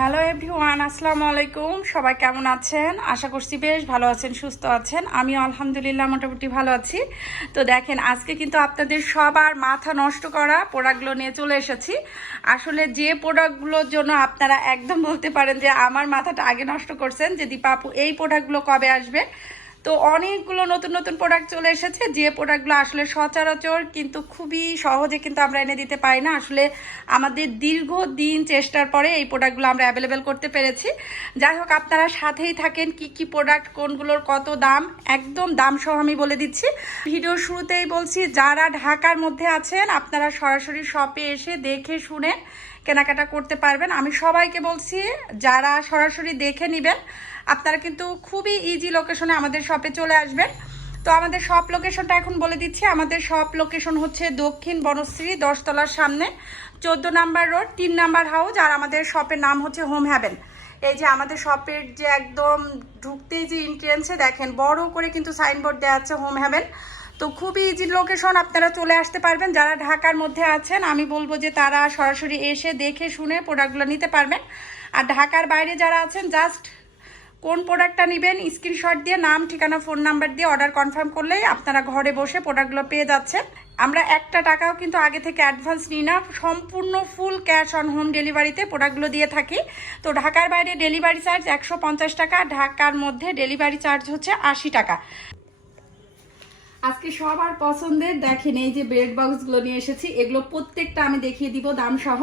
Hello everyone আসসালামু আলাইকুম। সবাই কেমন আছেন? আশা করছি বেশ ভালো আছেন, সুস্থ আছেন। আমি আলহামদুলিল্লাহ মোটামুটি ভালো আছি। তো দেখেন, আজকে কিন্তু আপনাদের সবার মাথা নষ্ট করা প্রোডাক্টগুলো নিয়ে চলে এসেছি। আসলে যে প্রোডাক্টগুলোর জন্য আপনারা একদম বলতে পারেন যে আমার মাথাটা আগে নষ্ট করছেন, যে দীপাপু এই প্রোডাক্টগুলো কবে আসবে? তো অনেকগুলো নতুন নতুন প্রোডাক্ট চলে এসেছে। যে প্রোডাক্টগুলো আসলে সচরাচর কিন্তু খুবই সহজে কিন্তু আমরা এনে দিতে পারি না। আসলে আমাদের দীর্ঘ দিন চেষ্টার পরে এই প্রোডাক্টগুলো আমরা অ্যাভেলেবেল করতে পেরেছি। যাই হোক, আপনারা সাথেই থাকেন কি কি প্রোডাক্ট কোনগুলোর কত দাম, একদম দাম সহ আমি বলে দিচ্ছি। ভিডিও শুরুতেই বলছি, যারা ঢাকার মধ্যে আছেন, আপনারা সরাসরি শপে এসে দেখে শুনে কেনাকাটা করতে পারবেন। আমি সবাইকে বলছি, যারা সরাসরি দেখে নেবেন, আপনারা কিন্তু খুবই ইজি লোকেশনে আমাদের শপে চলে আসবেন। তো আমাদের শপ লোকেশনটা এখন বলে দিচ্ছি। আমাদের শপ লোকেশন হচ্ছে দক্ষিণ বনশ্রী, দশতলার সামনে, চোদ্দ নাম্বার রোড তিন নাম্বার হাউস আর আমাদের শপের নাম হচ্ছে হোম হ্যাভেন এই যে আমাদের শপের যে একদম ঢুকতেই যে এন্ট্রেন্সে দেখেন, বড় করে কিন্তু সাইনবোর্ড দেওয়া আছে হোম হ্যাভেন তো খুবই ইজি লোকেশন আপনারা চলে আসতে পারবেন। যারা ঢাকার মধ্যে আছেন, আমি বলব যে তারা সরাসরি এসে দেখে শুনে প্রোডাক্টগুলো নিতে পারবেন। আর ঢাকার বাইরে যারা আছেন জাস্ট কোন প্রোডাক্টটা নেবেন স্ক্রিনশট দিয়ে নাম, ঠিকানা ফোন নাম্বার দিয়ে অর্ডার কনফার্ম করলেই আপনারা ঘরে বসে প্রোডাক্টগুলো পেয়ে যাচ্ছেন। আমরা একটা টাকাও কিন্তু আগে থেকে অ্যাডভান্স নিই না, সম্পূর্ণ ফুল ক্যাশ অন হোম ডেলিভারিতে প্রোডাক্টগুলো দিয়ে থাকি। তো ঢাকার বাইরে ডেলিভারি চার্জ একশো পঞ্চাশ টাকা, ঢাকার মধ্যে ডেলিভারি চার্জ হচ্ছে আশি টাকা। আজকে সবার পছন্দের, দেখেন এই যে ব্রেড বক্সগুলো নিয়ে এসেছি, এগুলো প্রত্যেকটা আমি দেখিয়ে দিব দাম সহ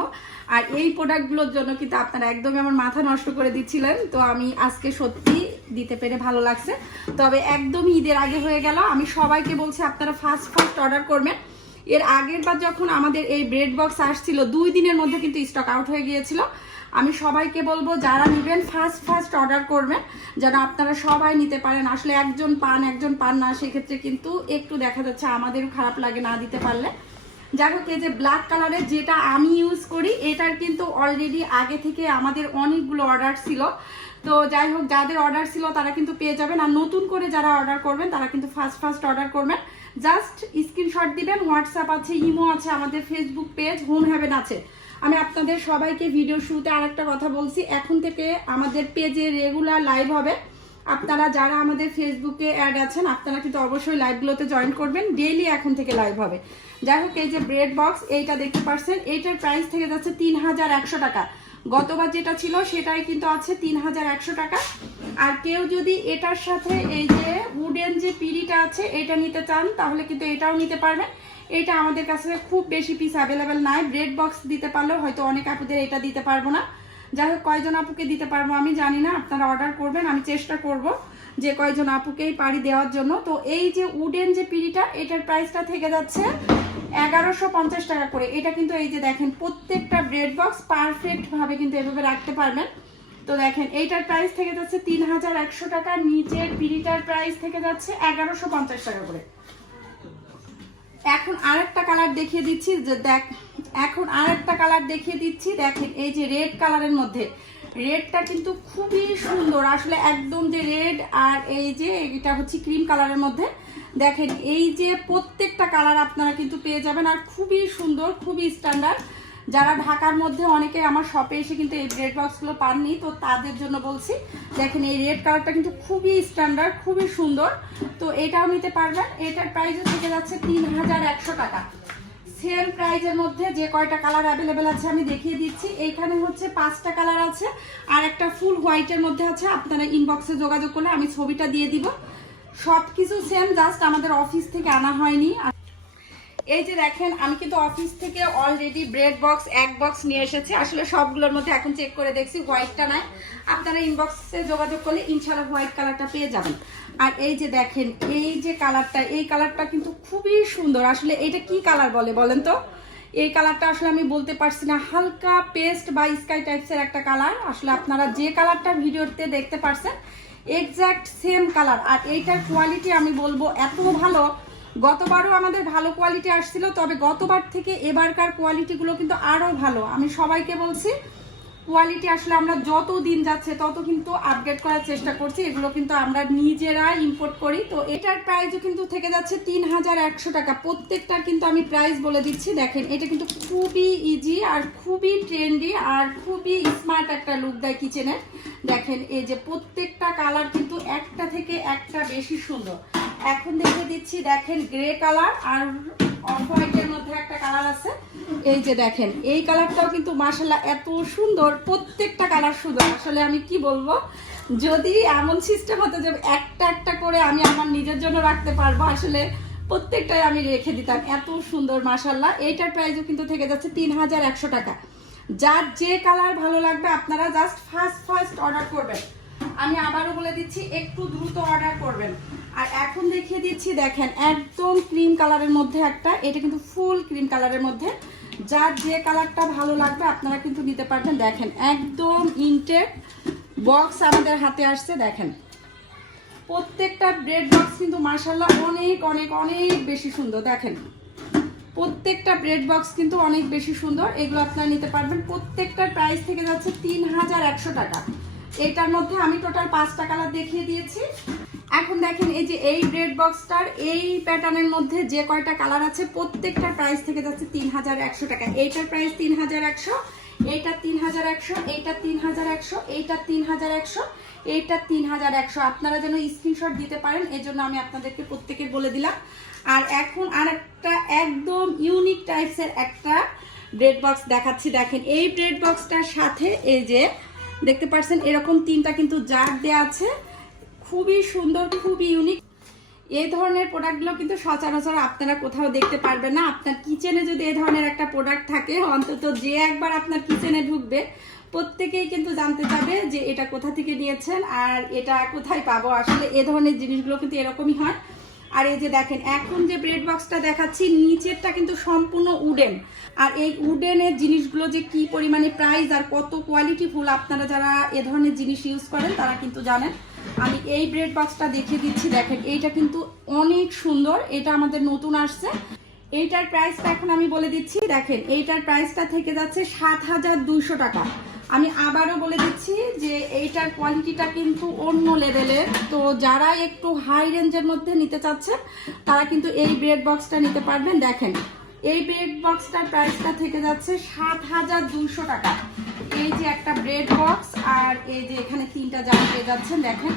আর এই প্রোডাক্টগুলোর জন্য কিন্তু আপনারা একদমই আমার মাথা নষ্ট করে দিচ্ছিলেন, তো আমি আজকে সত্যি দিতে পেরে ভালো লাগছে। তবে একদমই ঈদের আগে হয়ে গেল, আমি সবাইকে বলছি আপনারা ফার্স্ট ফার্স্ট অর্ডার করবেন। এর আগের বার যখন আমাদের এই ব্রেড বক্স আসছিল, দুই দিনের মধ্যে কিন্তু স্টক আউট হয়ে গিয়েছিল। আমি সবাইকে বলব, যারা নেবেন ফার্স্ট ফার্স্ট অর্ডার করবেন, যেন আপনারা সবাই নিতে পারেন। আসলে একজন পান একজন পান না, সেক্ষেত্রে কিন্তু একটু দেখা যাচ্ছে আমাদেরও খারাপ লাগে না দিতে পারলে। যাই হোক, এই যে ব্ল্যাক কালারের যেটা আমি ইউজ করি, এটার কিন্তু অলরেডি আগে থেকে আমাদের অনেকগুলো অর্ডার ছিল। তো যাই হোক, যাদের অর্ডার ছিল, তারা কিন্তু পেয়ে যাবেন। আর নতুন করে যারা অর্ডার করবেন, তারা কিন্তু ফার্স্ট ফার্স্ট অর্ডার করবেন। জাস্ট স্ক্রিনশট দিবেন হোয়াটসঅ্যাপ আছে ইমো আছে, আমাদের ফেসবুক পেজ হোম হ্যাভেন আছে। আমি আপনাদের সবাইকে ভিডিও শুরুতে আরেকটা কথা বলছি। এখন থেকে আমাদের পেজে রেগুলার লাইভ হবে। আপনারা যারা আমাদের ফেসবুকে অ্যাড আছেন, আপনারা কিন্তু অবশ্যই লাইভগুলোতে জয়েন করবেন। ডেইলি এখন থেকে লাইভ হবে। যাই হোক, এই যে ব্রেড বক্স এইটা দেখতে পাচ্ছেন এইটার প্রাইস থেকে যাচ্ছে তিন হাজার একশো টাকা। গতবার যেটা ছিল, সেটাই কিন্তু আছে তিন হাজার একশো টাকা। আর কেউ যদি এটার সাথে এই যে উডেন যে পিড়িটা আছে, এটা নিতে চান, তাহলে কিন্তু এটাও নিতে পারবেন। এটা আমাদের কাছে খুব বেশি পিস অ্যাভেলেবেল নাই। ব্রেড বক্স দিতে পারলেও হয়তো অনেক আপুদের এটা দিতে পারব না। যাই হোক, কয়জন আপুকে দিতে পারব আমি জানি না, আপনারা অর্ডার করবেন, আমি চেষ্টা করব যে কয়জন আপুকেই পারি দেওয়ার জন্য। তো এই যে উডেন যে পিড়িটা, এটার প্রাইসটা থেকে যাচ্ছে এগারোশো পঞ্চাশ টাকা করে। এটা কিন্তু এই যে দেখেন, প্রত্যেকটা ব্রেড বক্স পারফেক্ট ভাবে কিন্তু এভাবে রাখতে পারবেন। তো দেখেন, এইটার প্রাইস থেকে যাচ্ছে তিন হাজার একশো টাকা, নিচের পিড়িটার প্রাইস থেকে যাচ্ছে এগারোশো পঞ্চাশ টাকা করে। এখন আরেকটা কালার দেখিয়ে দিচ্ছি, যে দেখ, এখন আরেকটা কালার দেখিয়ে দিচ্ছি, দেখেন এই যে রেড কালারের মধ্যে। রেডটা কিন্তু খুবই সুন্দর, আসলে একদম যে রেড আর এই যে এটা হচ্ছে ক্রিম কালারের মধ্যে। দেখেন এই যে প্রত্যেকটা কালার আপনারা কিন্তু পেয়ে যাবেন, আর খুবই সুন্দর, খুবই স্ট্যান্ডার্ড যারা ঢাকার মধ্যে, অনেকে আমার শপে এসে কিন্তু এই ব্রেড বক্সগুলো পাননি, তো তাদের জন্য বলছি, দেখেন এই রেড কালারটা কিন্তু খুবই স্ট্যান্ডার্ড খুবই সুন্দর। তো এটাও নিতে পারবেন। এটার প্রাইসও থেকে যাচ্ছে তিন হাজার একশো টাকা। সেম প্রাইজের মধ্যে যে কয়টা কালার অ্যাভেলেবেল আছে আমি দেখিয়ে দিচ্ছি। এইখানে হচ্ছে পাঁচটা কালার আছে, আর একটা ফুল হোয়াইটের মধ্যে আছে। আপনারা ইনবক্সে যোগাযোগ করলে আমি ছবিটা দিয়ে দিব। সব কিছু সেম জাস্ট আমাদের অফিস থেকে আনা হয়নি। এই যে দেখেন, আমি কিন্তু অফিস থেকে অলরেডি ব্রেড বক্স এক বক্স নিয়ে এসেছি। আসলে সবগুলোর মধ্যে এখন চেক করে দেখছি হোয়াইটটা নাই। আপনারা ইনবক্সে যোগাযোগ করলে ইনশাল্লাহ হোয়াইট কালারটা পেয়ে যাবেন। আর এই যে দেখেন, এই যে কালারটা এই কালারটা কিন্তু খুবই সুন্দর। আসলে এটা কি কালার বলে বলেন তো? এই কালারটা আসলে আমি বলতে পারছি না। হালকা পেস্ট বা স্কাই টাইপসের একটা কালার আসলে আপনারা যে কালারটা ভিডিওতে দেখতে পারছেন এক্স্যাক্ট সেম কালার আর এইটার কোয়ালিটি আমি বলব এত ভালো গতবারও আমাদের ভালো কোয়ালিটি আসছিল, তবে গতবার থেকে এবারকার কোয়ালিটিগুলো কিন্তু আরও ভালো। আমি সবাইকে বলছি কোয়ালিটি আসলে আমরা যত দিন যাচ্ছে তত কিন্তু আপডেট করার চেষ্টা করছি। এগুলো কিন্তু আমরা নিজেরা ইম্পোর্ট করি। তো এটার প্রাইসও কিন্তু থেকে যাচ্ছে তিন হাজার একশো টাকা। প্রত্যেকটার কিন্তু আমি প্রাইস বলে দিচ্ছি। দেখেন, এটা কিন্তু খুবই ইজি আর খুবই ট্রেন্ডি আর খুবই স্মার্ট একটা লুক দেয় কিচেনের দেখেন, এই যে প্রত্যেকটা কালার কিন্তু একটা থেকে একটা বেশি সুন্দর। এখন দেখে দিচ্ছি, দেখেন গ্রে কালার আর অফ হোয়াইটের মধ্যে একটা কালার আছে। এই যে দেখেন, এই কালারটাও কিন্তু মাসাল্লাহ এত সুন্দর, প্রত্যেকটা কালার সুন্দর। আসলে আমি কি বলব, যদি এমন সিস্টেম হতো যে একটা একটা করে আমি আমার নিজের জন্য রাখতে পারব, আসলে প্রত্যেকটাই আমি রেখে দিতাম। এত সুন্দর মাসাল্লাহ এইটার প্রাইসও কিন্তু থেকে যাচ্ছে তিন হাজার একশো টাকা। যার যে কালার ভালো লাগবে, আপনারা জাস্ট ফার্স্ট ফার্স্ট অর্ডার করবেন। আমি আবারও বলে দিচ্ছি, একটু দ্রুত অর্ডার করবেন। আর এখন দেখিয়ে দিচ্ছি, দেখেন, একদম ক্রিম কালারের মধ্যে একটা, এটা কিন্তু ফুল ক্রিম কালারের মধ্যে। যার যে কালারটা ভালো লাগবে, আপনারা কিন্তু নিতে পারবেন। দেখেন, একদম ইনটেক বক্স আমাদের হাতে আসছে, দেখেন। প্রত্যেকটা ব্রেড বক্স কিন্তু মার্শাল্লাহ অনেক অনেক অনেক বেশি সুন্দর, দেখেন। প্রত্যেকটা ব্রেড বক্স কিন্তু অনেক বেশি সুন্দর, এগুলো আপনারা নিতে পারবেন। প্রত্যেকটার প্রাইস থেকে যাচ্ছে তিন হাজার একশো টাকা। এটার মধ্যে আমি টোটাল পাঁচটা কালার দেখিয়ে দিয়েছি। এখন দেখেন এই যে এই ব্রেড বক্সটার এই প্যাটার্নের মধ্যে যে কয়টা কালার আছে, প্রত্যেকটার প্রাইস থেকে যাচ্ছে তিন হাজার একশো টাকা। এইটার প্রাইস তিন হাজার একশো, এইটা তিন হাজার একশো, এইটা তিন হাজার একশো, এইটা তিন হাজার একশো, এইটা তিন হাজার একশো। আপনারা যেন স্ক্রিনশট দিতে পারেন এই জন্য আমি আপনাদেরকে প্রত্যেকের বলে দিলাম। আর এখন আর একটা একদম ইউনিক টাইপসের একটা ব্রেড বক্স দেখাচ্ছি। দেখেন এই ব্রেড বক্সটার সাথে এই যে দেখতে পাচ্ছেন এরকম তিনটা কিন্তু জার দেওয়া আছে। খুবই সুন্দর, খুবই ইউনিক এই ধরনের প্রোডাক্টগুলো কিন্তু সচরাচর আপনারা কোথাও দেখতে পারবেন না। আপনার কিচেনে যদি এই ধরনের একটা প্রোডাক্ট থাকে, অন্তত যে একবার আপনার কিচেনে ঢুকবে, প্রত্যেকেই কিন্তু জানতে চাবে যে এটা কোথা থেকে নিয়েছেন আর এটা কোথায় পাবো। আসলে এ ধরনের জিনিসগুলো কিন্তু এরকমই হয়। আর এই যে দেখেন, এখন যে ব্রেড বক্সটা দেখাচ্ছি, নিচেরটা কিন্তু সম্পূর্ণ উডেন আর এই উডেনের জিনিসগুলো যে কি পরিমাণে প্রাইস আর কত কোয়ালিটি ফুল আপনারা যারা এ ধরনের জিনিস ইউজ করেন, তারা কিন্তু জানেন। আমি এই ব্রেড বক্সটা দেখিয়ে দিচ্ছি, দেখেন, এইটা কিন্তু অনেক সুন্দর, এটা আমাদের নতুন আসছে। এইটার প্রাইসটা এখন আমি বলে দিচ্ছি, দেখেন, এইটার প্রাইসটা থেকে যাচ্ছে সাত হাজার দুইশো টাকা। আমি আবারও বলে দিচ্ছি যে এইটার কোয়ালিটিটা কিন্তু অন্য লেভেলের তো যারা একটু হাই রেঞ্জের মধ্যে নিতে চাচ্ছেন, তারা কিন্তু এই ব্রেড বক্সটা নিতে পারবেন। দেখেন, এই ব্রেড বক্সটার প্রাইসটা থেকে যাচ্ছে সাত হাজার দুশো টাকা। এই যে একটা ব্রেড বক্স আর এই যে এখানে তিনটা জার পেয়ে যাচ্ছেন, দেখেন।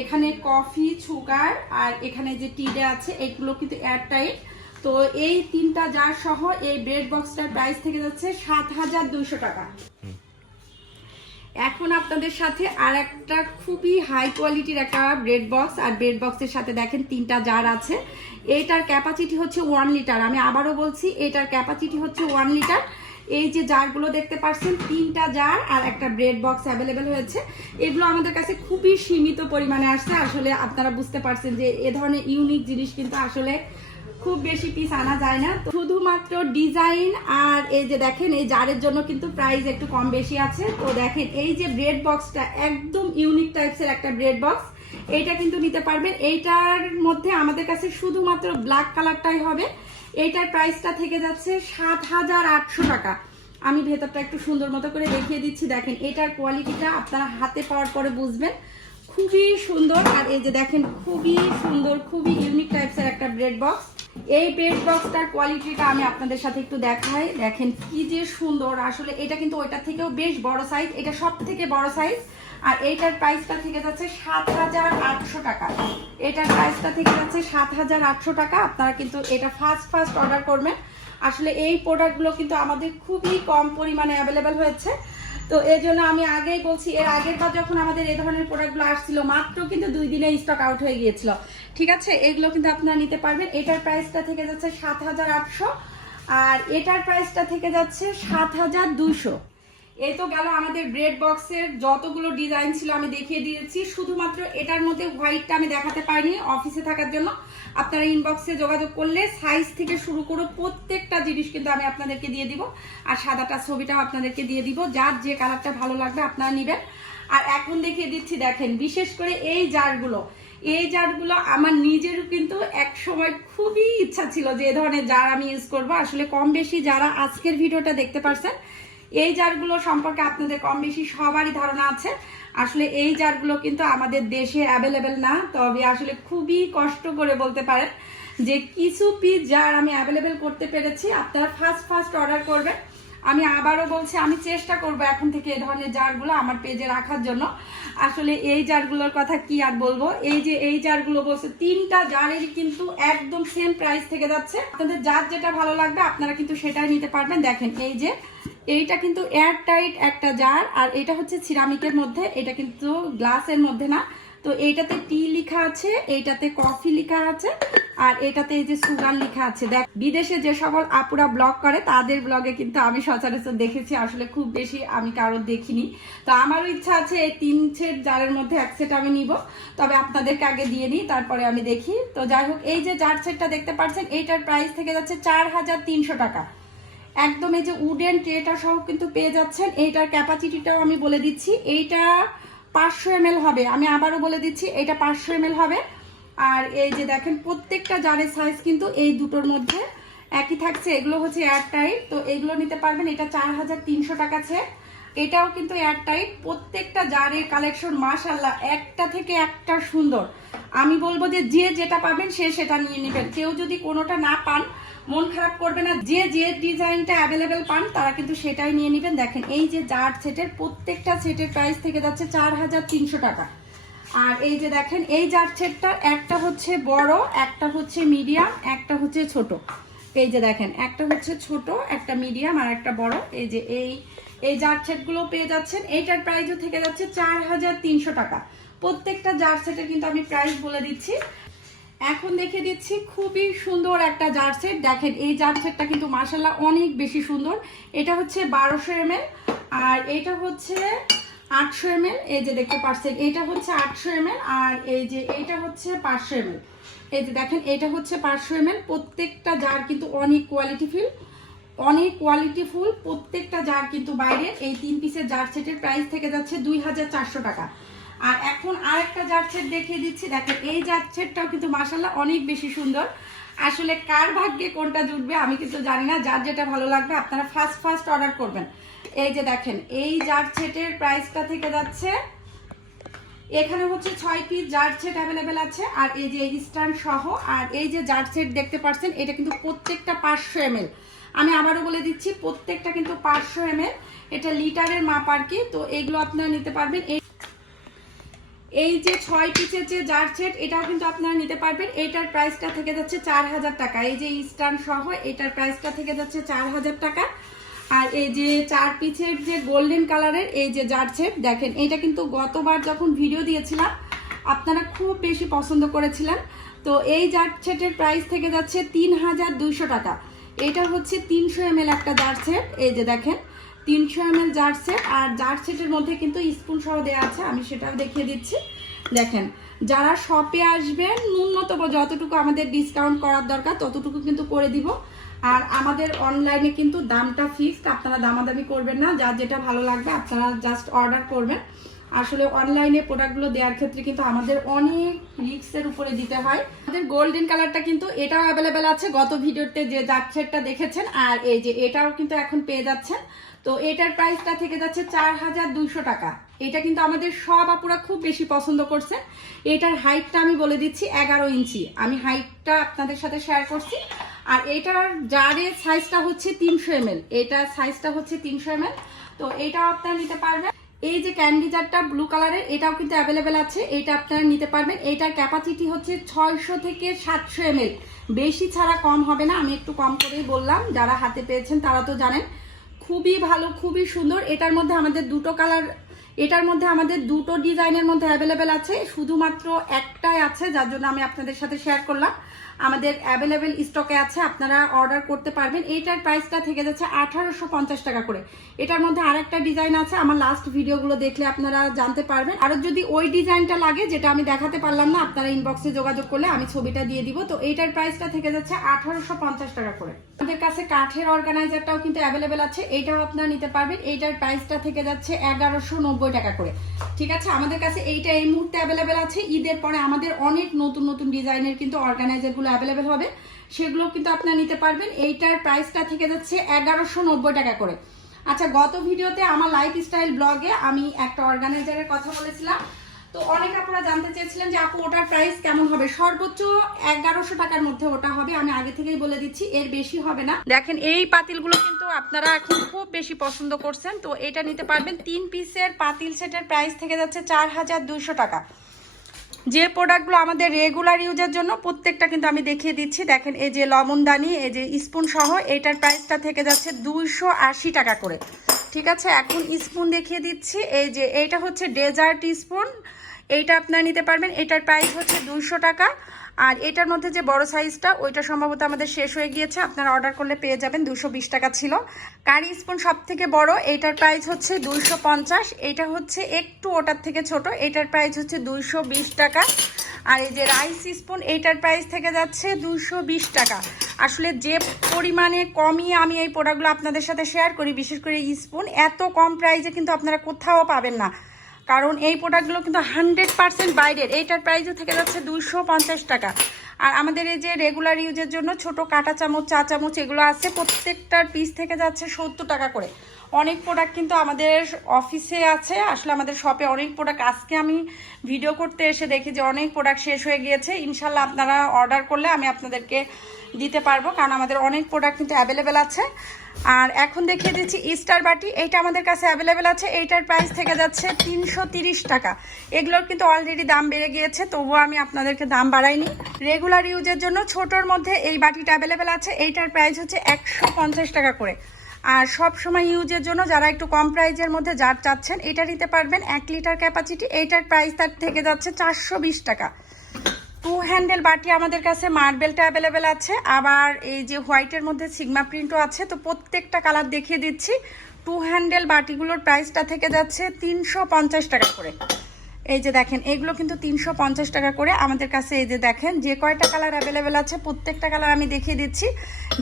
এখানে কফি সুগার আর এখানে যে টিডে আছে, এগুলো কিন্তু এয়ারটাইট তো এই তিনটা জার সহ এই ব্রেড বক্সটার প্রাইস থেকে যাচ্ছে সাত হাজার দুইশো টাকা। এখন আপনাদের সাথে আর একটা খুবই হাই কোয়ালিটির একটা ব্রেড বক্স আর ব্রেড বক্সের সাথে দেখেন তিনটা জার আছে। এইটার ক্যাপাসিটি হচ্ছে ওয়ান লিটার আমি আবারও বলছি, এটার ক্যাপাসিটি হচ্ছে ওয়ান লিটার এই যে জারগুলো দেখতে পাচ্ছেন, তিনটা জার আর একটা ব্রেড বক্স অ্যাভেলেবেল হয়েছে। এগুলো আমাদের কাছে খুবই সীমিত পরিমাণে আসছে। আসলে আপনারা বুঝতে পারছেন যে এ ধরনের ইউনিক জিনিস কিন্তু আসলে খুব বেশি পিস আনা যায় না। তো শুধুমাত্র ডিজাইন আর এই যে দেখেন, এই জারের জন্য কিন্তু প্রাইস একটু কম বেশি আছে। তো দেখেন, এই যে ব্রেড বক্সটা একদম ইউনিক টাইপসের একটা ব্রেড বক্স এইটা কিন্তু নিতে পারবেন। এইটার মধ্যে আমাদের কাছে শুধুমাত্র ব্ল্যাক কালারটাই হবে। এইটার প্রাইসটা থেকে যাচ্ছে সাত হাজার আটশো টাকা। আমি ভেতরটা একটু সুন্দর মতো করে দেখিয়ে দিচ্ছি। দেখেন এটার কোয়ালিটিটা আপনারা হাতে পাওয়ার পরে বুঝবেন। খুবই সুন্দর। আর এই যে দেখেন, খুবই সুন্দর, খুবই ইউনিক টাইপসের একটা ব্রেড বক্স এই ব্রেড বক্সটার কোয়ালিটিটা আমি আপনাদের সাথে একটু দেখাই। দেখেন কি যে সুন্দর। আসলে এটা কিন্তু ওইটার থেকেও বেশ বড় সাইজ এটা সব থেকে বড় সাইজ আর এইটার প্রাইসটা থেকে যাচ্ছে সাত হাজার আটশো টাকা। এটার প্রাইসটা থেকে যাচ্ছে সাত হাজার আটশো টাকা। আপনারা কিন্তু এটা ফার্স্ট ফার্স্ট অর্ডার করবেন। আসলে এই প্রোডাক্টগুলো কিন্তু আমাদের খুবই কম পরিমাণে অ্যাভেলেবেল হয়েছে। তো এই জন্য আমি আগেই বলছি, এর আগের বার যখন আমাদের এই ধরনের প্রোডাক্টগুলো আসছিল, মাত্র কিন্তু দুই দিনে স্টক আউট হয়ে গিয়েছিল। ঠিক আছে? এগুলো কিন্তু আপনারা নিতে পারবেন। এটার প্রাইসটা থেকে যাচ্ছে সাত হাজার আটশো, আর এটার প্রাইসটা থেকে যাচ্ছে সাত হাজার দুশো। এই তো গেল আমাদের ব্রেড বক্সের যতগুলো ডিজাইন ছিল আমি দেখিয়ে দিয়েছি। শুধুমাত্র এটার মধ্যে হোয়াইটটা আমি দেখাতে পারিনি অফিসে থাকার জন্য। আপনারা ইনবক্সে যোগাযোগ করলে সাইজ থেকে শুরু করে প্রত্যেকটা জিনিস কিন্তু আমি আপনাদেরকে দিয়ে দিব। আর সাদাটা ছবিটাও আপনাদেরকে দিয়ে দিব। যার যে কালারটা ভালো লাগবে আপনারা নেবেন। আর এখন দেখিয়ে দিচ্ছি, দেখেন, বিশেষ করে এই জারগুলো। এই জারগুলো আমার নিজেরও কিন্তু এক সময় খুবই ইচ্ছা ছিল যে ধরনের জার আমি ইউজ করব। আসলে কম বেশি যারা আজকের ভিডিওটা দেখতে পারছেন এই জারগুলো সম্পর্কে আপনাদের কম বেশি সবারই ধারণা আছে। আসলে এই জারগুলো কিন্তু আমাদের দেশে অ্যাভেলেবেল না, তবে আসলে খুবই কষ্ট করে বলতে পারেন যে কিছু পিস জার আমি অ্যাভেলেবেল করতে পেরেছি। আপনারা ফার্স্ট ফার্স্ট অর্ডার করবেন। আমি আবারও বলছি, আমি চেষ্টা করব এখন থেকে এই ধরনের জারগুলো আমার পেজে রাখার জন্য। আসলে এই জারগুলোর কথা কি আর বলব? এই যে এই জারগুলো বলছে, তিনটা জারেরই কিন্তু একদম সেম প্রাইস থেকে যাচ্ছে। আপনাদের যার যেটা ভালো লাগবে, আপনারা কিন্তু সেটাই নিতে পারবেন। দেখেন, এই যে, এইটা কিন্তু এয়ার টাইট একটা জার, আর এটা হচ্ছে সিরামিকের মধ্যে, এটা কিন্তু গ্লাসের মধ্যে না। তো এইটাতে টি লেখা আছে, এইটাতে কফি লেখা আছে, আর এটাতে এই যে সুগার লেখা আছে। দেখ, বিদেশে যে সকল আপুরা ব্লগ করে, তাদের ব্লগে কিন্তু আমি সচরাচর দেখেছি, আসলে খুব বেশি আমি কারও দেখিনি। তো আমারও ইচ্ছা আছে এই তিন সেট জারের মধ্যে এক সেট আমি নিব। তবে আপনাদেরকে আগে দিয়ে নিই, তারপরে আমি দেখি। তো যাই হোক, এই যে জার সেটটা দেখতে পাচ্ছেন, এইটার প্রাইস থেকে যাচ্ছে চার হাজার তিনশো টাকা। একদম এই যে উডেন ট্রেটা সহ কিন্তু পেয়ে যাচ্ছেন। এইটার ক্যাপাসিটিটাও আমি বলে দিচ্ছি। এইটা পাঁচশো এম হবে। আমি আবারও বলে দিচ্ছি, এটা পাঁচশো এম হবে। আর এই যে দেখেন, প্রত্যেকটা জারের সাইজ কিন্তু এই দুটোর মধ্যে একই থাকছে। এগুলো হচ্ছে এয়ার টাইট তো এগুলো নিতে পারবেন, এটা চার হাজার তিনশো টাকা এটাও কিন্তু এয়ার টাইট প্রত্যেকটা জারের কালেকশন মাশাল্লাহ একটা থেকে একটা সুন্দর। আমি বলব যে যে যেটা পাবেন সে সেটা নিয়ে নেবেন। কেউ যদি কোনোটা না পান মন খারাপ করবে না। যে যে ডিজাইনটা অ্যাভেলেবেল পান, তারা কিন্তু সেটাই নিয়ে নেবেন। দেখেন, এই যে জার সেটের প্রত্যেকটা সেটের প্রাইস থেকে যাচ্ছে চার হাজার তিনশো টাকা। আর এই যে দেখেন, এই জার সেটটা, একটা হচ্ছে বড়, একটা হচ্ছে মিডিয়াম একটা হচ্ছে ছোট। এই যে দেখেন, একটা হচ্ছে ছোট, একটা মিডিয়াম আর একটা বড়। এই যে এই এই জার সেটগুলো পেয়ে যাচ্ছেন, এইটার প্রাইসও থেকে যাচ্ছে চার হাজার তিনশো টাকা। প্রত্যেকটা জার সেটের কিন্তু আমি প্রাইস বলে দিচ্ছি। এখন দেখে দিচ্ছি খুবই সুন্দর একটা জার সেট দেখেন, এই জার সেটটা কিন্তু মার্শাল্লাহ অনেক বেশি সুন্দর। এটা হচ্ছে বারোশো এম আর এটা হচ্ছে আটশো এম এই যে দেখতে পাচ্ছেন, এটা হচ্ছে আটশো এম আর এই যে এইটা হচ্ছে পাঁচশো এম এই যে দেখেন, এটা হচ্ছে পাঁচশো এম প্রত্যেকটা জার কিন্তু অনেক কোয়ালিটি ফিল অনেক কোয়ালিটি ফুল প্রত্যেকটা জার কিন্তু বাইরে। এই তিন পিসের জার সেটের প্রাইস থেকে যাচ্ছে দুই হাজার চারশো টাকা। আর এখন আরেকটা জার সেট দেখিয়ে দিচ্ছি। দেখেন, এই জার সেটটাও কিন্তু মাসাল্লাহ অনেক বেশি সুন্দর। আসলে কার ভাগ্যে কোনটা জুটবে আমি কিন্তু জানি না। যার যেটা ভালো লাগবে আপনারা ফার্স্ট ফার্স্ট অর্ডার করবেন। এই যে দেখেন, এই জার সেটের প্রাইসটা থেকে যাচ্ছে, এখানে হচ্ছে ছয় পিস জার সেট অ্যাভেলেবেল আছে। আর এই যে স্ট্যান্ড সহ, আর এই যে জার সেট দেখতে পাচ্ছেন, এটা কিন্তু প্রত্যেকটা পাঁচশো এম আমি আবারও বলে দিচ্ছি, প্রত্যেকটা কিন্তু পাঁচশো এম এটা লিটারের মাপ আর কি, তো এগুলো আপনারা নিতে পারবেন। এই যে ছয় পিসের যে জার সেট এটাও কিন্তু আপনারা নিতে পারবেন। এটার প্রাইসটা থেকে যাচ্ছে চার হাজার টাকা। এই যে ইস্টার্ন সহ, এটার প্রাইসটা থেকে যাচ্ছে চার হাজার টাকা। আর এই যে চার পিসের যে গোল্ডেন কালারের এই যে জার সেট দেখেন, এটা কিন্তু গতবার যখন ভিডিও দিয়েছিলাম, আপনারা খুব বেশি পছন্দ করেছিলেন। তো এই জার সেটের প্রাইস থেকে যাচ্ছে তিন হাজার দুইশো টাকা। এটা হচ্ছে তিনশো এম একটা জার সেট এই যে দেখেন তিনশো এম এল জার সেট, আর জার সেটের মধ্যে কিন্তু স্পুন সহ দেওয়া আছে, আমি সেটাও দেখিয়ে দিচ্ছি। দেখেন, যারা শপে আসবেন, ন্যূনতম যতটুকু আমাদের ডিসকাউন্ট করার দরকার, ততটুকু কিন্তু করে দিব। আর আমাদের অনলাইনে কিন্তু দামটা ফিক্সড আপনারা দামাদামি করবেন না, যার যেটা ভালো লাগবে, আপনারা জাস্ট অর্ডার করবেন। আসলে অনলাইনে প্রোডাক্টগুলো দেওয়ার ক্ষেত্রে কিন্তু আমাদের অনেক রিক্সের উপরে দিতে হয়। আমাদের গোল্ডেন কালারটা কিন্তু এটাও অ্যাভেলেবেল আছে, গত ভিডিওতে যে জাকছেটটা দেখেছেন, আর এই যে এটাও কিন্তু এখন পেয়ে যাচ্ছেন। তো এটার প্রাইসটা থেকে যাচ্ছে চার হাজার দুইশো টাকা। এটা কিন্তু আমাদের সব আপুরা খুব বেশি পছন্দ করছে। এটার হাইটটা আমি বলে দিচ্ছি এগারো ইঞ্চি। আমি হাইটটা আপনাদের সাথে শেয়ার করছি। আর এটার জারের সাইজটা হচ্ছে তিনশো এম এটার সাইজটা হচ্ছে তিনশো এম তো এটাও আপনারা নিতে পারবেন। এই যে ক্যান্ডি জারটা ব্লু কালারের এটাও কিন্তু অ্যাভেলেবেল আছে, এটা আপনারা নিতে পারবেন। এটার ক্যাপাসিটি হচ্ছে ছয়শো থেকে সাতশো এম বেশি ছাড়া কম হবে না, আমি একটু কম করেই বললাম, যারা হাতে পেয়েছেন তারা তো জানেন। খুবই ভালো, খুবই সুন্দর। এটার মধ্যে আমাদের দুটো কালার, এটার মধ্যে আমাদের দুটো ডিজাইনের মধ্যে অ্যাভেলেবেল আছে। শুধুমাত্র একটাই আছে, যার জন্য আমি আপনাদের সাথে শেয়ার করলাম। আমাদের অ্যাভেলেবেল স্টকে আছে, আপনারা অর্ডার করতে পারবেন। এইটার প্রাইসটা থেকে যাচ্ছে আঠারোশো পঞ্চাশ টাকা করে। এটার মধ্যে আরেকটা ডিজাইন আছে, আমার লাস্ট ভিডিওগুলো দেখলে আপনারা জানতে পারবেন। আর যদি ওই ডিজাইনটা লাগে, যেটা আমি দেখাতে পারলাম না, আপনারা ইনবক্সে যোগাযোগ করলে আমি ছবিটা দিয়ে দিব। তো এইটার প্রাইসটা থেকে যাচ্ছে আঠারোশো পঞ্চাশ টাকা করে। আমাদের কাছে কাঠের অর্গানাইজারটাও কিন্তু অ্যাভেলেবেল আছে, এইটাও আপনারা নিতে পারবেন। এইটার প্রাইসটা থেকে যাচ্ছে এগারোশো নব্বই টাকা করে। ঠিক আছে? আমাদের কাছে এইটা এই মুহূর্তে অ্যাভেলেবেল আছে। ঈদের পরে আমাদের অনেক নতুন নতুন ডিজাইনের কিন্তু অর্গানাইজারগুলো অ্যাভেলেবেল হবে। সেগুলো কিন্তু আপনারা নিতে পারবেন। এইটার প্রাইসটা থেকে যাচ্ছে এগারোশো টাকা করে। আচ্ছা গত ভিডিওতে আমার লাইফস্টাইল ব্লগে আমি একটা অর্গানাইজারের কথা বলেছিলাম। তো অনেক আপনারা জানতে চেয়েছিলেন যে আপু, ওটার প্রাইস কেমন হবে? সর্বোচ্চ এগারোশো টাকার মধ্যে ওটা হবে। আমি আগে থেকেই বলে দিচ্ছি, এর বেশি হবে না। দেখেন, এই পাতিলগুলো কিন্তু আপনারা এখন খুব বেশি পছন্দ করছেন। তো এটা নিতে পারবেন। তিন পিসের পাতিল সেটের প্রাইস থেকে যাচ্ছে চার হাজার দুইশো টাকা। যে প্রোডাক্টগুলো আমাদের রেগুলার ইউজের জন্য প্রত্যেকটা কিন্তু আমি দেখিয়ে দিচ্ছি। দেখেন এই যে লবণদানি এই যে স্পুন সহ, এটার প্রাইসটা থেকে যাচ্ছে দুইশো আশি টাকা করে। ঠিক আছে, এখন স্পুন দেখিয়ে দিচ্ছি। এই যে এইটা হচ্ছে ডেজার্ট স্পুন এইটা আপনারা নিতে পারবেন। এটার প্রাইস হচ্ছে দুইশো টাকা। আর এটার মধ্যে যে বড় সাইজটা, ওইটা সম্ভবত আমাদের শেষ হয়ে গিয়েছে। আপনারা অর্ডার করলে পেয়ে যাবেন। দুশো টাকা ছিল। কারি স্পুন সব থেকে বড় এইটার প্রাইস হচ্ছে দুইশো এইটা হচ্ছে একটু ওটার থেকে ছোট, এটার প্রাইস হচ্ছে দুইশো বিশ টাকা। আর এই যে রাইস স্পুন এইটার প্রাইস থেকে যাচ্ছে দুশো টাকা। আসলে যে পরিমাণে কমই আমি এই প্রোডাক্টগুলো আপনাদের সাথে শেয়ার করি, বিশেষ করে স্পুন এত কম প্রাইসে কিন্তু আপনারা কোথাও পাবেন না। কারণ এই প্রোডাক্টগুলো কিন্তু হান্ড্রেড পার্সেন্ট বাইরের। এইটার প্রাইসও থেকে যাচ্ছে দুইশো পঞ্চাশ টাকা। আর আমাদের এই যে রেগুলার ইউজের জন্য ছোট কাটা চামচ, চা চামচ, এগুলো আছে, প্রত্যেকটার পিস থেকে যাচ্ছে সত্তর টাকা করে। অনেক প্রোডাক্ট কিন্তু আমাদের অফিসে আছে। আসলে আমাদের শপে অনেক প্রোডাক্ট আজকে আমি ভিডিও করতে এসে দেখি যে অনেক প্রোডাক্ট শেষ হয়ে গিয়েছে। ইনশাল্লাহ আপনারা অর্ডার করলে আমি আপনাদেরকে দিতে পারব, কারণ আমাদের অনেক প্রোডাক্ট কিন্তু অ্যাভেলেবেল আছে। আর এখন দেখিয়ে দিচ্ছি ইস্টার বাটি। এইটা আমাদের কাছে অ্যাভেলেবেল আছে। এইটার প্রাইস থেকে যাচ্ছে তিনশো টাকা। এগুলোর কিন্তু অলরেডি দাম বেড়ে গিয়েছে, তবুও আমি আপনাদেরকে দাম বাড়াইনি। রেগুলার ইউজের জন্য ছোটোর মধ্যে এই বাটিটা অ্যাভেলেবেল আছে। এইটার প্রাইস হচ্ছে একশো পঞ্চাশ টাকা করে। আর সব সময় ইউজের জন্য যারা একটু কম প্রাইজের মধ্যে যার চাচ্ছেন, এটা নিতে পারবেন এক লিটার ক্যাপাসিটি এইটার প্রাইস তার থেকে যাচ্ছে চারশো বিশ টাকা। টু হ্যান্ডেল বাটি আমাদের কাছে মার্বেলটা অ্যাভেলেবেল আছে। আবার এই যে হোয়াইটের মধ্যে সিগমা প্রিন্টও আছে, তো প্রত্যেকটা কালার দেখিয়ে দিচ্ছি। টু হ্যান্ডেল বাটিগুলোর প্রাইসটা থেকে যাচ্ছে তিনশো পঞ্চাশ টাকা করে। এই যে দেখেন, এগুলো কিন্তু তিনশো পঞ্চাশ টাকা করে। আমাদের কাছে এই যে দেখেন, যে কয়টা কালার অ্যাভেলেবেল আছে, প্রত্যেকটা কালার আমি দেখিয়ে দিচ্ছি।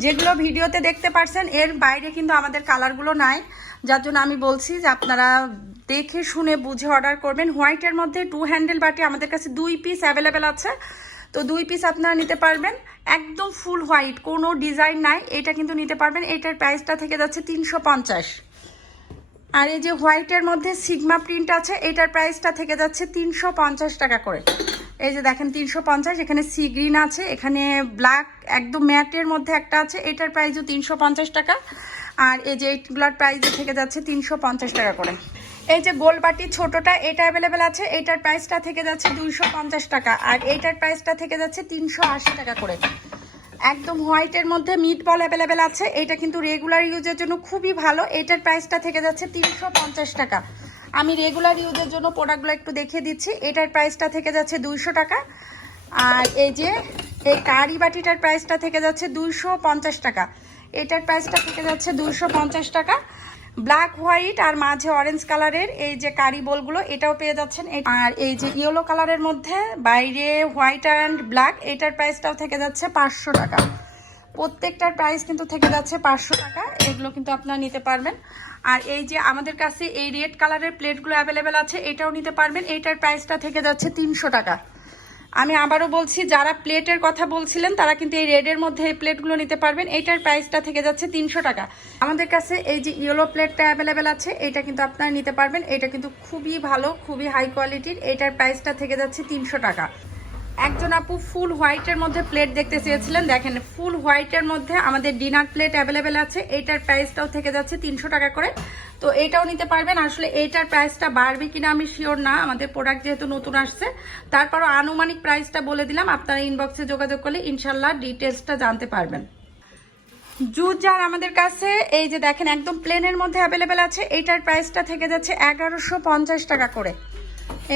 যেগুলো ভিডিওতে দেখতে পারছেন, এর বাইরে কিন্তু আমাদের কালারগুলো নাই। যার জন্য আমি বলছি যে আপনারা দেখে শুনে বুঝে অর্ডার করবেন। হোয়াইটের মধ্যে টু হ্যান্ডেল বাটি আমাদের কাছে দুই পিস অ্যাভেলেবেল আছে। তো দুই পিস আপনারা নিতে পারবেন। একদম ফুল হোয়াইট কোনো ডিজাইন নাই, এটা কিন্তু নিতে পারবেন। এটার প্রাইসটা থেকে যাচ্ছে তিনশো পঞ্চাশ। আর এই যে হোয়াইটের মধ্যে সিগমা প্রিন্ট আছে, এটার প্রাইসটা থেকে যাচ্ছে তিনশো পঞ্চাশ টাকা করে। এই যে দেখেন তিনশো পঞ্চাশ, এখানে সি গ্রিন আছে, এখানে ব্ল্যাক একদম ম্যাটের মধ্যে একটা আছে, এটার প্রাইসও তিনশো পঞ্চাশ টাকা। আর এই যে এইগুলার প্রাইসে থেকে যাচ্ছে তিনশো পঞ্চাশ টাকা করে। এই যে গোলবাটি ছোটটা, এটা অ্যাভেলেবেল আছে, এটার প্রাইসটা থেকে যাচ্ছে দুইশো পঞ্চাশ টাকা। আর এইটার প্রাইসটা থেকে যাচ্ছে তিনশো আশি টাকা করে। একদম হোয়াইটের মধ্যে মিট বল অ্যাভেলেবেল আছে। এটা কিন্তু রেগুলার ইউজের জন্য খুবই ভালো। এটার প্রাইসটা থেকে যাচ্ছে তিনশো পঞ্চাশ টাকা। আমি রেগুলার ইউজের জন্য প্রোডাক্টগুলো একটু দেখিয়ে দিচ্ছি। এটার প্রাইসটা থেকে যাচ্ছে দুইশো টাকা। আর এই যে, এই কারি বাটিটার প্রাইসটা থেকে যাচ্ছে দুইশো পঞ্চাশ টাকা। এটার প্রাইসটা থেকে যাচ্ছে দুইশো পঞ্চাশ টাকা। ব্ল্যাক হোয়াইট আর মাঝে অরেঞ্জ কালারের এই যে কারি বোলগুলো, এটাও পেয়ে যাচ্ছেন। আর এই যে ইয়েলো কালারের মধ্যে বাইরে হোয়াইট অ্যান্ড ব্ল্যাক এটার প্রাইসটাও থেকে যাচ্ছে পাঁচশো টাকা। প্রত্যেকটার প্রাইস কিন্তু থেকে যাচ্ছে পাঁচশো টাকা। এগুলো কিন্তু আপনারা নিতে পারবেন। আর এই যে আমাদের কাছে এই রেড কালারের প্লেটগুলো অ্যাভেলেবেল আছে, এটাও নিতে পারবেন। এইটার প্রাইসটা থেকে যাচ্ছে তিনশো টাকা। আমি আবারও বলছি, যারা প্লেটের কথা বলছিলেন, তারা কিন্তু এই রেডের মধ্যে এই প্লেটগুলো নিতে পারবেন। এইটার প্রাইসটা থেকে যাচ্ছে তিনশো টাকা। আমাদের কাছে এই যে ইয়েলো প্লেটটা অ্যাভেলেবেল আছে, এটা কিন্তু আপনারা নিতে পারবেন। এটা কিন্তু খুবই ভালো, খুবই হাই কোয়ালিটির এটার প্রাইসটা থেকে যাচ্ছে তিনশো টাকা। একজন আপু ফুল হোয়াইটের মধ্যে প্লেট দেখতে চেয়েছিলেন। দেখেন, ফুল হোয়াইটের মধ্যে আমাদের ডিনার প্লেট অ্যাভেলেবেল আছে। এইটার প্রাইসটাও থেকে যাচ্ছে তিনশো টাকা করে। তো এইটাও নিতে পারবেন। আসলে এইটার প্রাইসটা বাড়বে কিনা আমি শিওর না। আমাদের প্রোডাক্ট যেহেতু নতুন আসছে, তারপরও আনুমানিক প্রাইসটা বলে দিলাম। আপনারা ইনবক্সে যোগাযোগ করলে ইনশাল্লাহ ডিটেলসটা জানতে পারবেন। জুস জার আমাদের কাছে, এই যে দেখেন, একদম প্লেনের মধ্যে অ্যাভেলেবেল আছে। এইটার প্রাইসটা থেকে যাচ্ছে এগারোশো টাকা করে।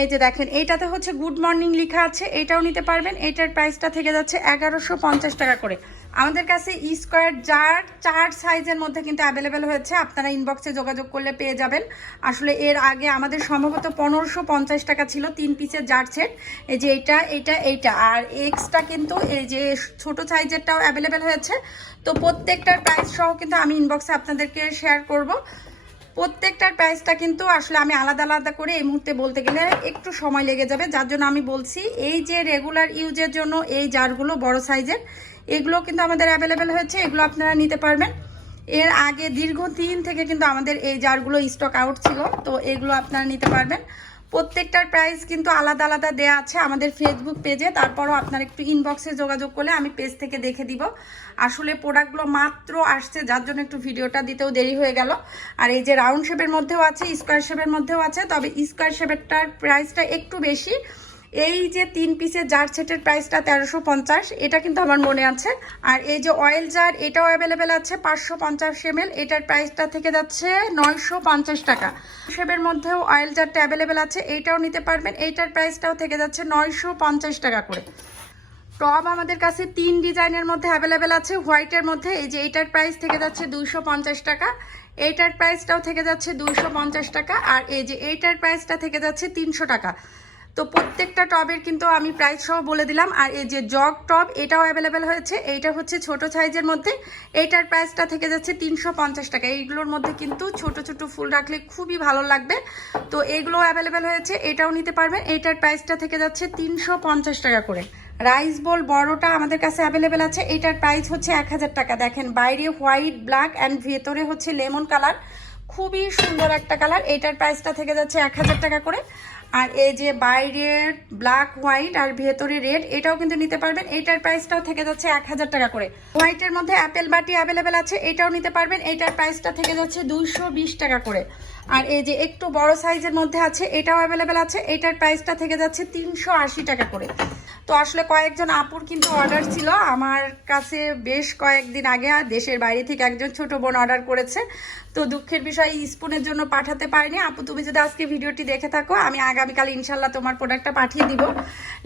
এই যে দেখেন, এইটাতে হচ্ছে গুড মর্নিং লেখা আছে, এটাও নিতে পারবেন, এটার প্রাইসটা থেকে যাচ্ছে এগারোশো পঞ্চাশ টাকা করে। আমাদের কাছে স্কোয়ার জার চার সাইজের মধ্যে কিন্তু অ্যাভেলেবেল হয়েছে, আপনারা ইনবক্সে যোগাযোগ করলে পেয়ে যাবেন। আসলে এর আগে আমাদের সম্ভবত পনেরোশো পঞ্চাশ টাকা ছিল, তিন পিসের জার সেট এই যে এইটা এইটা এইটা। আর এক্সটা কিন্তু এই যে ছোট সাইজেরটাও অ্যাভেলেবেল হয়েছে। তো প্রত্যেকটার প্রাইস সহ কিন্তু আমি ইনবক্সে আপনাদেরকে শেয়ার করব। প্রত্যেকটার প্রাইসটা কিন্তু আসলে আমি আলাদা আলাদা করে এই মুহূর্তে বলতে গেলে একটু সময় লেগে যাবে। যার জন্য আমি বলছি, এই যে রেগুলার ইউজের জন্য এই জারগুলো বড় সাইজের এগুলো কিন্তু আমাদের অ্যাভেলেবেল হয়েছে, এগুলো আপনারা নিতে পারবেন। এর আগে দীর্ঘদিন থেকে কিন্তু আমাদের এই জারগুলো স্টক আউট ছিল, তো এগুলো আপনারা নিতে পারবেন। প্রত্যেকটার প্রাইস কিন্তু আলাদা আলাদা দেওয়া আছে আমাদের ফেসবুক পেজে তারপরও আপনার একটু ইনবক্সে যোগাযোগ করলে আমি পেজ থেকে দেখে দিব। আসলে প্রোডাক্টগুলো মাত্র আসছে, যার জন্য একটু ভিডিওটা দিতেও দেরি হয়ে গেল। আর এই যে রাউন্ড শেপের মধ্যেও আছে স্কোয়ার শেপের মধ্যেও আছে, তবে স্কোয়ার শেপেরটার প্রাইসটা একটু বেশি। এই যে তিন পিসের জার সেটের প্রাইসটা তেরোশো পঞ্চাশ, এটা কিন্তু আমার মনে আছে। আর এই যে অয়েল জার এটাও অ্যাভেলেবেল আছে পাঁচশো পঞ্চাশ এমএল এটার প্রাইসটা থেকে যাচ্ছে নয়শো পঞ্চাশ টাকা। শেপের মধ্যেও অয়েল জারটা অ্যাভেলেবেল আছে, এইটাও নিতে পারবেন, এইটার প্রাইসটাও থেকে যাচ্ছে নয়শো পঞ্চাশ টাকা করে। টপ আমাদের কাছে তিন ডিজাইনের মধ্যে অ্যাভেলেবেল আছে হোয়াইটের মধ্যে, এই যে এইটার প্রাইস থেকে যাচ্ছে দুইশো পঞ্চাশ টাকা। এইটার প্রাইসটাও থেকে যাচ্ছে দুইশো পঞ্চাশ টাকা, আর এই যে এইটার প্রাইসটা থেকে যাচ্ছে তিনশো টাকা। তো প্রত্যেকটা টবের কিন্তু আমি প্রাইস সহ বলে দিলাম। আর এই যে জগ টব, এটাও অ্যাভেলেবেল হয়েছে। এইটা হচ্ছে ছোট সাইজের মধ্যে। এইটার প্রাইসটা থেকে যাচ্ছে তিনশো পঞ্চাশ টাকা। এইগুলোর মধ্যে কিন্তু ছোট ছোট ফুল রাখলে খুবই ভালো লাগবে। তো এইগুলো অ্যাভেলেবেল হয়েছে। এটাও নিতে পারবেন। এইটার প্রাইসটা থেকে যাচ্ছে তিনশো পঞ্চাশ টাকা করে। রাইস বল বড়টা আমাদের কাছে অ্যাভেলেবেল আছে। এটার প্রাইস হচ্ছে এক হাজার টাকা। দেখেন, বাইরে হোয়াইট ব্ল্যাক অ্যান্ড ভেতরে হচ্ছে লেমন কালার খুবই সুন্দর একটা কালার এটার প্রাইসটা থেকে যাচ্ছে এক হাজার টাকা করে। আর এই যে বাইরের ব্ল্যাক হোয়াইট আর ভেতরে রেড এটাও কিন্তু নিতে পারবেন। এইটার প্রাইসটাও থেকে যাচ্ছে এক হাজার টাকা করে। হোয়াইটের মধ্যে অ্যাপেল বাটি অ্যাভেলেবেল আছে, এটাও নিতে পারবেন। এইটার প্রাইসটা থেকে যাচ্ছে দুইশো বিশ টাকা করে। আর এই যে একটু বড় সাইজের মধ্যে আছে, এটাও অ্যাভেলেবেল আছে। এটার প্রাইসটা থেকে যাচ্ছে তিনশো আশি টাকা করে। তো আসলে কয়েকজন আপুর কিন্তু অর্ডার ছিল। আমার কাছে বেশ কয়েকদিন আগে দেশের বাইরে থেকে একজন ছোট বোন অর্ডার করেছে। তো দুঃখের বিষয় স্পুনের জন্য পাঠাতে পারিনি। আপু, তুমি যদি আজকে ভিডিওটি দেখে থাকো, আমি আগামীকাল ইনশাল্লাহ তোমার প্রোডাক্টটা পাঠিয়ে দিব।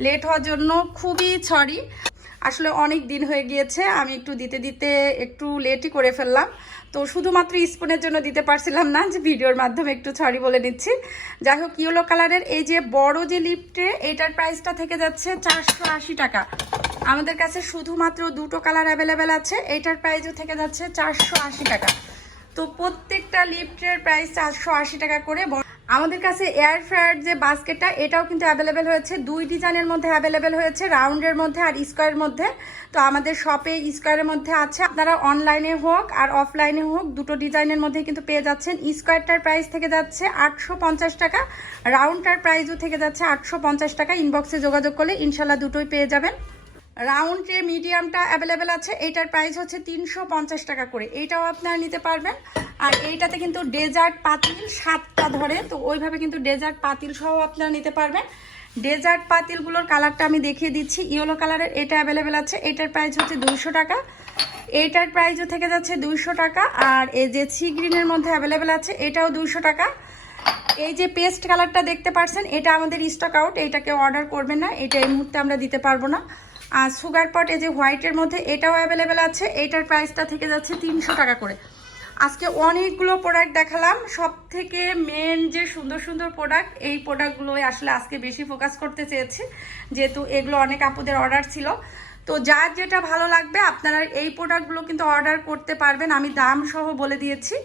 লেট হওয়ার জন্য খুবই সরি আসলে অনেক দিন হয়ে গিয়েছে, আমি একটু দিতে দিতে একটু লেটই করে ফেললাম। তো শুধুমাত্র স্পুনের জন্য দিতে পারছিলাম না, যে ভিডিওর মাধ্যমে একটু সরি বলে নিচ্ছি। যাই হোক ইয়েলো কালারের এই যে বড় যে লিপটে এটার প্রাইসটা থেকে যাচ্ছে চারশো আশি টাকা। আমাদের কাছে শুধুমাত্র দুটো কালার অ্যাভেলেবেল আছে, এটার প্রাইসও থেকে যাচ্ছে চারশো আশি টাকা। তো প্রত্যেকটা লিফটের প্রাইস চারশো আশি টাকা করে আমাদের কাছে এয়ার ফ্রায়ার যে বাস্কেটটা, এটাও কিন্তু অ্যাভেলেবেল হয়েছে। দুই ডিজাইনের মধ্যে অ্যাভেলেবেল হয়েছে রাউন্ডের মধ্যে আর স্কোয়ারের মধ্যে। তো আমাদের শপে স্কোয়ারের মধ্যে আছে। আপনারা অনলাইনে হোক আর অফলাইনে হোক, দুটো ডিজাইনের মধ্যে কিন্তু পেয়ে যাচ্ছেন। স্কোয়ারটার প্রাইস থেকে যাচ্ছে আটশো পঞ্চাশ টাকা রাউন্ডটার প্রাইসও থেকে যাচ্ছে আটশো পঞ্চাশ টাকা। ইনবক্সে যোগাযোগ করলে ইনশাল্লাহ দুটোই পেয়ে যাবেন। রাউন্ড যে মিডিয়ামটা অ্যাভেলেবেল আছে, এইটার প্রাইস হচ্ছে তিনশো পঞ্চাশ টাকা করে। এইটাও আপনারা নিতে পারবেন। আর এইটাতে কিন্তু ডেজার্ট পাতিল সাতটা ধরে। তো ওইভাবে কিন্তু ডেজার্ট পাতিল সহ আপনারা নিতে পারবেন। ডেজার্ট পাতিলগুলোর কালারটা আমি দেখিয়ে দিচ্ছি। ইয়েলো কালারের এটা অ্যাভেলেবেল আছে। এটার প্রাইস হচ্ছে দুইশো টাকা। এইটার প্রাইসও থেকে যাচ্ছে দুইশো টাকা। আর এই যে সি গ্রিনের মধ্যে অ্যাভেলেবেল আছে, এটাও দুইশো টাকা। এই যে পেস্ট কালারটা দেখতে পারছেন, এটা আমাদের স্টক আউট এইটাকে অর্ডার করবেন না। এটা এই মুহূর্তে আমরা দিতে পারব না। আর সুগার পট, এই যে হোয়াইটের মধ্যে, এটাও অ্যাভেলেবেল আছে। এইটার প্রাইসটা থেকে যাচ্ছে তিনশো টাকা করে। আজকে অনেকগুলো প্রোডাক্ট দেখালাম। সব থেকে মেন যে সুন্দর সুন্দর প্রোডাক্ট এই প্রোডাক্টগুলোই আসলে আজকে বেশি ফোকাস করতে চেয়েছি। যেহেতু এগুলো অনেক আপুদের অর্ডার ছিল। তো যার যেটা ভালো লাগবে, আপনারা এই প্রোডাক্টগুলো কিন্তু অর্ডার করতে পারবেন। আমি দাম সহ বলে দিয়েছি।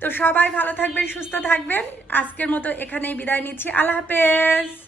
তো সবাই ভালো থাকবেন, সুস্থ থাকবেন। আজকের মতো এখানেই বিদায় নিচ্ছি। আল্লাহ হাফেজ!